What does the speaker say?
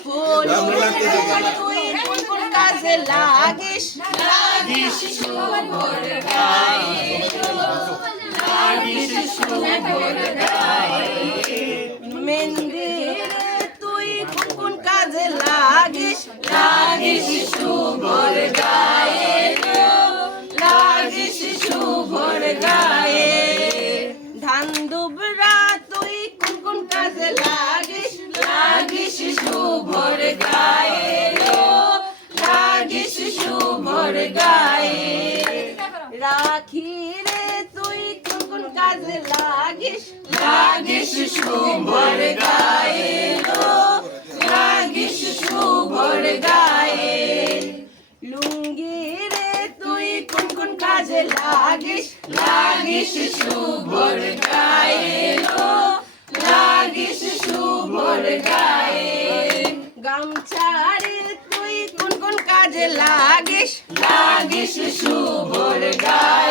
ফুল তুই কোন কোন কাজে লাগিস লাগিস শুভর গায়ে লাগিস শুভর গায়ে মেহেন্দি রে তুই কোন কোন কাজে লাগিস লাগিস শুভর গায়ে লাগিস শুভর গায়ে ধান দুবরা তুই কোন কোন কাজে লাগিস লাগিস শুভর গায়ে লাগিস শুভর গায়ে রাখি রে তুই কোন কোন কাজে লাগিস লাগিস শুভর গায়ে লাগিস শুভর গায়ে লুঙ্গি রে তুই কোন কোন কাজে লাগিস লাগিস শুভর গায়ে লাগিস শুভর গায়ে গামছা রে তুই কোন কোন কাজে লাগিস লাগিস শুভর গায়ে